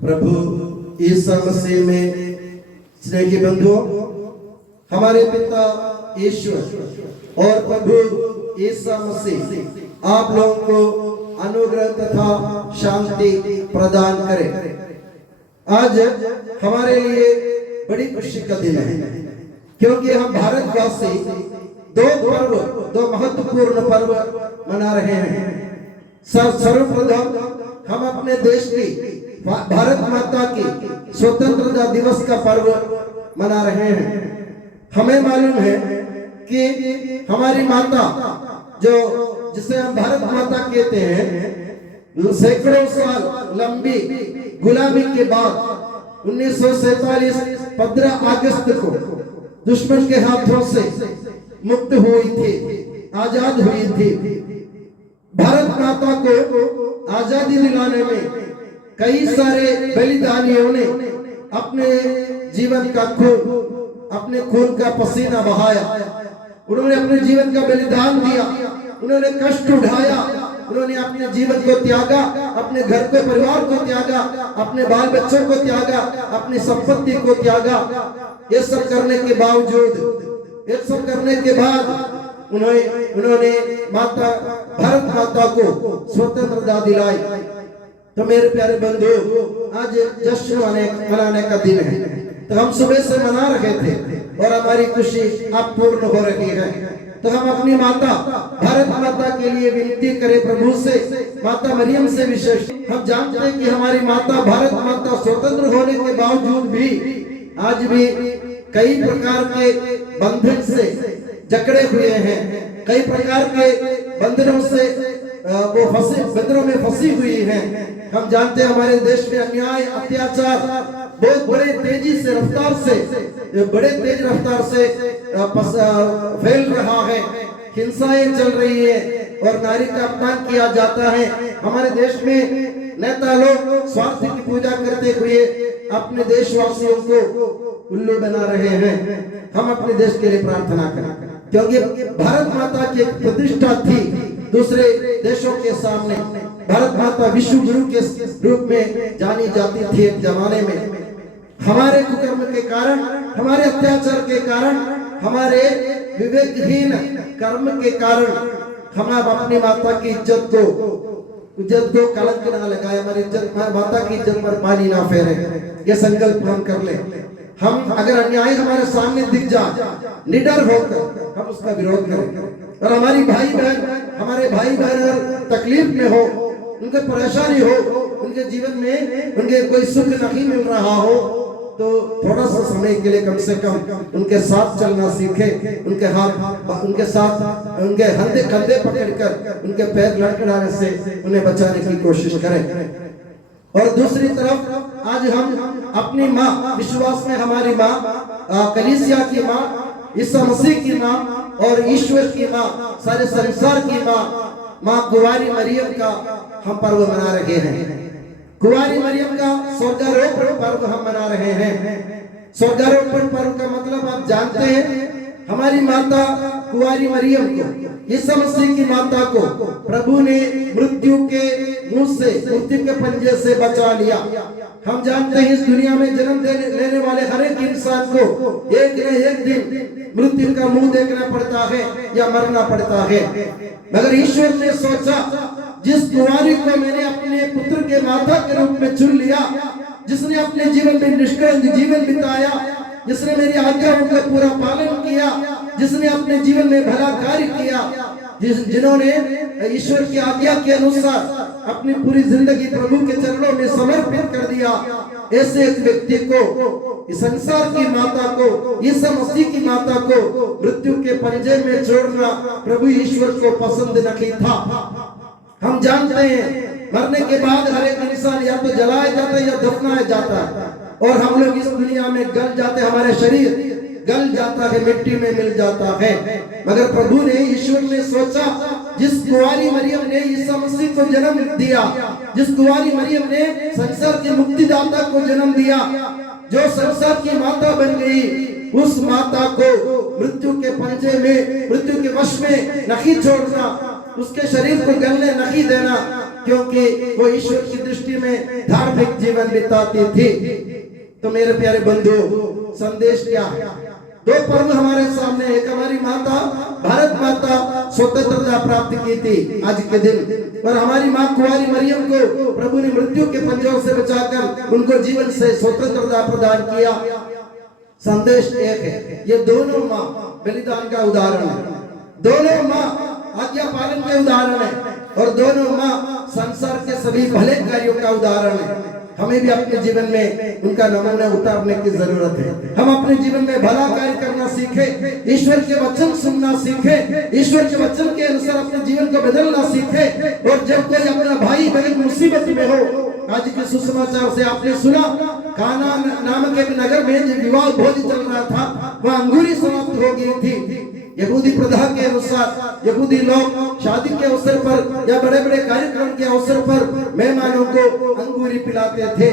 प्रभु ईसा मसीह में स्नेही बंधुओं, हमारे पिता ईश्वर और प्रभु ईसा मसीह आप लोगों को अनुग्रह तथा शांति प्रदान करे। आज हमारे लिए बड़ी खुशी का दिन है, क्योंकि हम भारतवासी दो महत्वपूर्ण पर्व मना रहे हैं। सर्वप्रथम हम अपने देश की भारत माता की स्वतंत्रता दिवस का पर्व मना रहे हैं। हमें मालूम है कि हमारी माता, जो जिसे हम भारत माता कहते हैं, सैकड़ों साल लंबी गुलामी के बाद 1947 15 अगस्त को दुश्मन के हाथों से मुक्त हुई थी, आजाद हुई थी। भारत माता को आजादी दिलाने में कई सारे बलिदानियों ने अपने जीवन का अपने खून का पसीना बहाया। उन्होंने अपने जीवन का बलिदान दिया, उन्होंने कष्ट उठाया, उन्होंने अपने जीवन को त्यागा, अपने घर के परिवार को त्यागा, अपने बाल बच्चों को त्यागा, अपनी संपत्ति को त्यागा। ये सब करने के बावजूद, ये सब करने के बाद उन्होंने माता भारत माता को स्वतंत्रता दिलाई। तो मेरे प्यारे बंधु, आज जश्न मनाने का दिन है। तो हम सुबह से मना रहे थे और हमारी खुशी अब पूर्ण हो रही है। तो हम अपनी माता भारत माता के लिए विनती करें प्रभु से, माता मरियम से विशेष। हम जानते हैं कि हमारी माता भारत माता स्वतंत्र होने के बावजूद भी आज भी कई प्रकार के बंधन से जकड़े हुए हैं, कई प्रकार के बंधनों से वो बंधनों में फंसी हुई है। हम जानते हैं हमारे देश में अन्याय अत्याचार बहुत बड़े तेजी से रफ्तार से बड़े तेज रफ्तार से फैल रहा है। हिंसाएं चल रही है और नारी का अपमान किया जाता है। हमारे देश में नेता लोग स्वार्थ की पूजा करते हुए अपने देशवासियों को उल्लू बना रहे हैं। हम अपने देश के लिए प्रार्थना करें, क्योंकि भारत माता की एक प्रतिष्ठा थी दूसरे देशों के सामने। भारत माता विश्व गुरु के रूप में जानी जाती थी एक जमाने में। हमारे कुकर्म के कारण, हमारे अत्याचार के कारण, हमारे विवेकहीन कर्म के कारण हम अपनी माता की इज्जत को कलंक ना लगाए, हमारी इज्जत, माता की इज्जत पर पानी ना फेरे। ये संकल्प हम कर ले। हम अगर अन्याय हमारे सामने दिख जाए, निडर होकर हम उसका विरोध करें। और हमारी हमारे भाई बहन अगर तकलीफ में हो, उनके परेशानी हो, उनके जीवन में उनके कोई सुख नहीं मिल रहा हो, तो थोड़ा सा समय के लिए कम से कम उनके साथ चलना सीखे, उनके हाथ उनके साथ उनके कंधे पकड़कर उनके पैर लड़खड़ाने से उन्हें बचाने की कोशिश करें। और दूसरी तरफ आज हम अपनी माँ, विश्वास में हमारी माँ, कलीसिया की माँ, ईसा मसीह की माँ और ईश्वर की माँ, सारे संसार की माँ कुंवारी मरियम का हम पर्व मना रहे हैं। कुंवारी मरियम का स्वर्गारोपण पर्व हम मना रहे हैं। स्वर्गारोपण पर्व का मतलब आप जानते हैं। हमारी माता कुंवारी मरियम को, ईसा मसीह की माता को प्रभु ने मृत्यु के मुंह से, मृत्यु के पंजे से बचा लिया। हम जानते हैं इस दुनिया में जन्म लेने वाले हर एक इंसान को एक न एक दिन मृत्यु का मुंह देखना पड़ता है या मरना पड़ता है। मगर ईश्वर ने सोचा, जिस कुंवारी को मैंने अपने पुत्र के माता के रूप में चुन लिया, जिसने अपने जीवन में निष्कलंक जीवन बिताया, जिसने मेरी आज्ञाओं का पूरा पालन किया, जिसने अपने जीवन में भला कार्य किया, जिन्होंने ईश्वर की आज्ञा के अनुसार अपनी पूरी जिंदगी प्रभु के चरणों में समर्पित कर दिया, ऐसे एक व्यक्ति को, इस संसार की माता को, ईसा मसीह की माता को मृत्यु के पंजे में छोड़ना प्रभु ईश्वर को पसंद नहीं था। हम जानते हैं मरने के बाद हर एक इंसान या तो जलाया जाता है या दफनाया जाता है, और हम लोग इस दुनिया में गल जाते, हमारे शरीर गल जाता है, मिट्टी में मिल जाता है। मगर प्रभु ने, ईश्वर ने सोचा, जिस कुंवारी मरियम ने ईसा मसीह को जन्म दिया, जिस कुंवारी मरियम ने संसार के मुक्तिदाता को जन्म दिया, जो संसार की माता बन गई, उस माता को मृत्यु के पंजे में, मृत्यु के वश में नहीं छोड़ना, उसके शरीर को गलने नहीं देना। क्योंकि वो ईश्वर की दृष्टि में धार्मिक जीवन बिताती थी। तो मेरे प्यारे बंधु, संदेश क्या है? दो पर्व हमारे सामने, एक हमारी माता भारत माता स्वतंत्रता प्राप्त की थी आज के दिन, और हमारी माँ कुंवारी मरियम को प्रभु ने मृत्यु के पंजों से बचाकर उनको जीवन से स्वतंत्रता प्रदान किया। संदेश एक है, ये दोनों माँ बलिदान का उदाहरण है, दोनों माँ आज्ञा पालन के उदाहरण है, और दोनों माँ संसार के सभी भले कार्यों का उदाहरण है। हमें भी अपने जीवन में उनका नमूना उतारने की जरूरत है। हम अपने जीवन में भला कार्य करना सीखे, ईश्वर के वचन सुनना सीखे, ईश्वर के वचन के अनुसार अपने जीवन को बदलना सीखे। और जब कोई अपना भाई बहन मुसीबत में हो, आज के सुसमाचार से आपने सुना, काना नामक एक नगर में जो विवाह भोज चल रहा था, वह अंगूरी समाप्त हो गई थी। यहूदी प्रथा के अनुसार यहूदी लोग शादी के अवसर पर या बड़े बड़े कार्यक्रम के अवसर पर मेहमानों को अंगूरी पिलाते थे।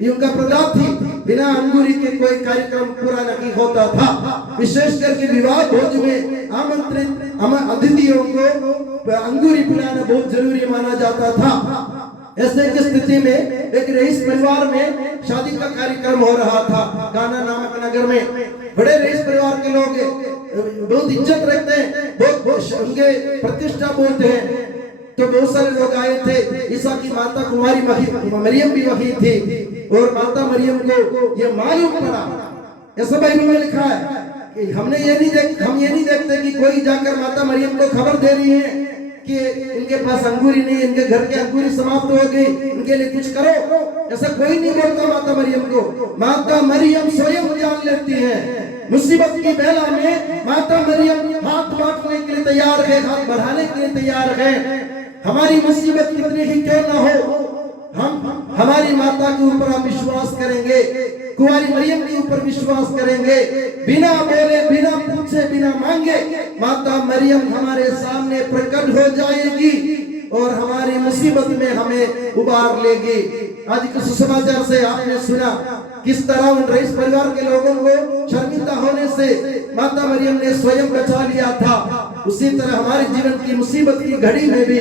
ये उनका प्रथा थी, बिना अंगूरी के कोई कार्यक्रम पूरा नहीं होता था। विशेष करके विवाह भोज में आमंत्रित अतिथियों को अंगूरी पिलाना बहुत जरूरी माना जाता था। ऐसे की स्थिति में एक रईस परिवार में शादी का कार्यक्रम हो रहा था काना नामक नगर में। बड़े रईस परिवार के लोग बहुत इज्जत रखते हैं, बहुत उनके प्रतिष्ठा बोलते हैं। तो बहुत सारे लोग आए थे। ईसा की माता कुंवारी मरियम भी वही थी, और माता मरियम को ये मालूम पड़ा, ऐसा बाइबल में लिखा है कि हम ये नहीं देखते कि कोई जाकर माता मरियम को खबर दे रही है कि इनके पास अंगूरी नहीं, इनके घर के अंगूरी समाप्त हो गई, इनके लिए कुछ करो। ऐसा कोई नहीं बोलता माता मरियम को। माता मरियम स्वयं जान लेती है। मुसीबत की बेला में माता मरियम हाथ बांटने के लिए तैयार है, हाथ बढ़ाने के लिए तैयार है। हमारी मुसीबत कितनी ही क्यों ना हो, हम हमारी माता के ऊपर हम विश्वास करेंगे, कुंवारी मरियम के ऊपर विश्वास करेंगे, बिना बोले, बिना पूछे, बिना मांगे माता मरियम हमारे सामने प्रकट हो जाएगी और हमारी मुसीबत में हमें उबार लेगी। आज के सुसमाचार से आपने सुना किस तरह उन रईस परिवार के लोगों को शर्मिंदा होने से माता मरियम ने स्वयं बचा लिया था। उसी तरह हमारे जीवन की मुसीबत की घड़ी में भी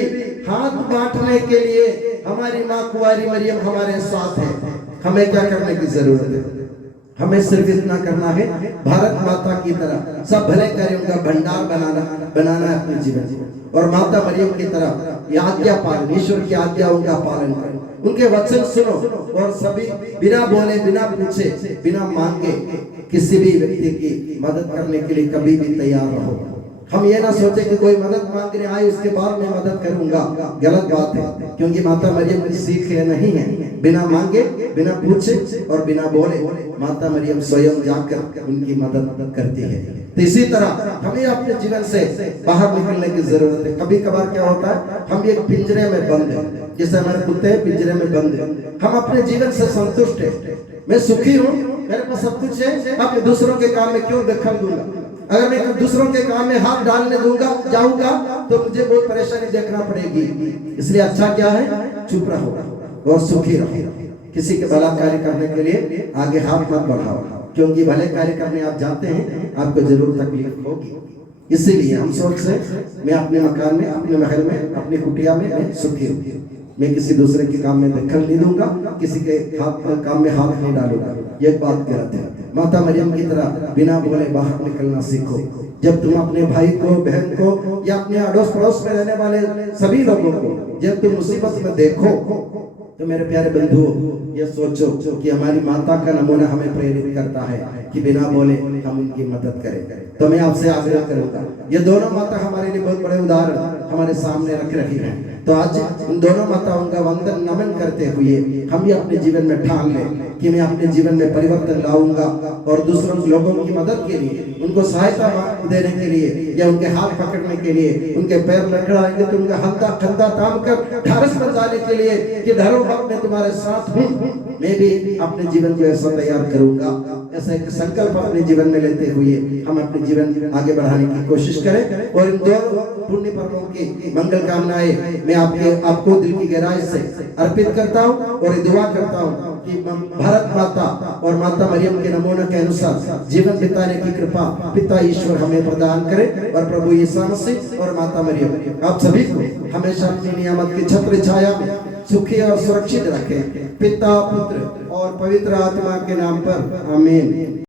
हाथ बांटने के लिए हमारी माँ कुंवारी मरियम हमारे साथ है। हमें क्या करने की जरूरत है? हमें सिर्फ इतना करना है, भारत माता की तरह सब भले कार्यों का भंडार बनाना है अपने जीवन, और माता मरियम की तरह आज्ञा पालन, ईश्वर की आज्ञाओं का पालन करें, उनके वचन सुनो, और सभी बिना बोले, बिना पूछे, बिना मांगे किसी भी व्यक्ति की मदद करने के लिए कभी भी तैयार रहो। हम ये ना सोचे कि कोई मदद मांगने आए उसके बाद मैं मदद करूंगा, गलत बात है, क्योंकि माता मरियम की सीख नहीं है। बिना मांगे, बिना पूछे और बिना बोले माता मरियम स्वयं जाकर उनकी मदद करती है। तो इसी तरह हमें अपने जीवन से बाहर निकलने की जरूरत है। कभी कभार क्या होता है, हम एक पिंजरे में बंद हैं, जैसे हमारे कुत्ते पिंजरे में बंद हैं। हम अपने जीवन से संतुष्ट है, मैं सुखी हूँ, मेरे पास सब कुछ है, अब दूसरों के काम में क्यों दखल दूंगा? अगर मैं दूसरों के काम में हाथ डालने जाऊंगा तो मुझे बहुत परेशानी देखना पड़ेगी। इसलिए अच्छा क्या है, चुप रहो और सुखी रहो। किसी के भला कार्य करने के लिए आगे हाथ मत बढ़ाओ, क्योंकि भले कार्य करने आप जाते हैं आपको जरूर तकलीफ होगी। इसीलिए हम सोच से मैं अपने मकान में, अपने महल में, अपनी कुटिया में मैं सुखी हूँ, मैं किसी दूसरे के काम में दखल नहीं दूंगा, किसी के काम में हाथ नहीं डालूंगा। ये बात गलत है। माता मरियम की तरह बिना बोले बाहर निकलना सीखो। जब तुम अपने भाई को, बहन को या अपने अड़ोस पड़ोस में रहने वाले सभी लोगों को जब तुम मुसीबत में देखो, तो मेरे प्यारे बंधुओं ये सोचो कि हमारी माता का नमूना हमें प्रेरित करता है कि बिना बोले हम उनकी मदद करें। तो मैं आपसे आग्रह करूंगा, ये दोनों माता हमारे लिए बहुत बड़े उदाहरण हमारे सामने रख रही हैं। तो आज उन दोनों माताओं का वंदन नमन करते हुए हम भी अपने जीवन में ठान लें कि मैं अपने जीवन में परिवर्तन लाऊंगा और दूसरों लोगों की मदद के लिए, उनको सहायता देने के लिए या उनके हाथ पकड़ने के लिए, उनके पैर लड़खड़ाएंगे तो उनका कंधा थाम कर ढारस बंधाने के लिए कि ढारो वक्त मैं तुम्हारे साथ हूँ, मैं भी अपने जीवन को ऐसा तैयार करूंगा। ऐसा एक संकल्प अपने जीवन में लेते हुए हम अपने जीवन आगे बढ़ाने की कोशिश करें और इन दोनों पुण्य पर्वों की मंगल कामनाएं मैं आपको दिल की गहराई से अर्पित करता हूँ और ये दुआ करता हूँ कि भारत माता और माता मरियम के नमूने के अनुसार जीवन बिताने की कृपा पिता ईश्वर हमें प्रदान करे और प्रभु यीशु मसीह और माता मरियम आप सभी को हमेशा अपनी नियामत की छत्र छाया में सुखी और सुरक्षित रखे, पिता पुत्र और पवित्र आत्मा के नाम पर आमीन।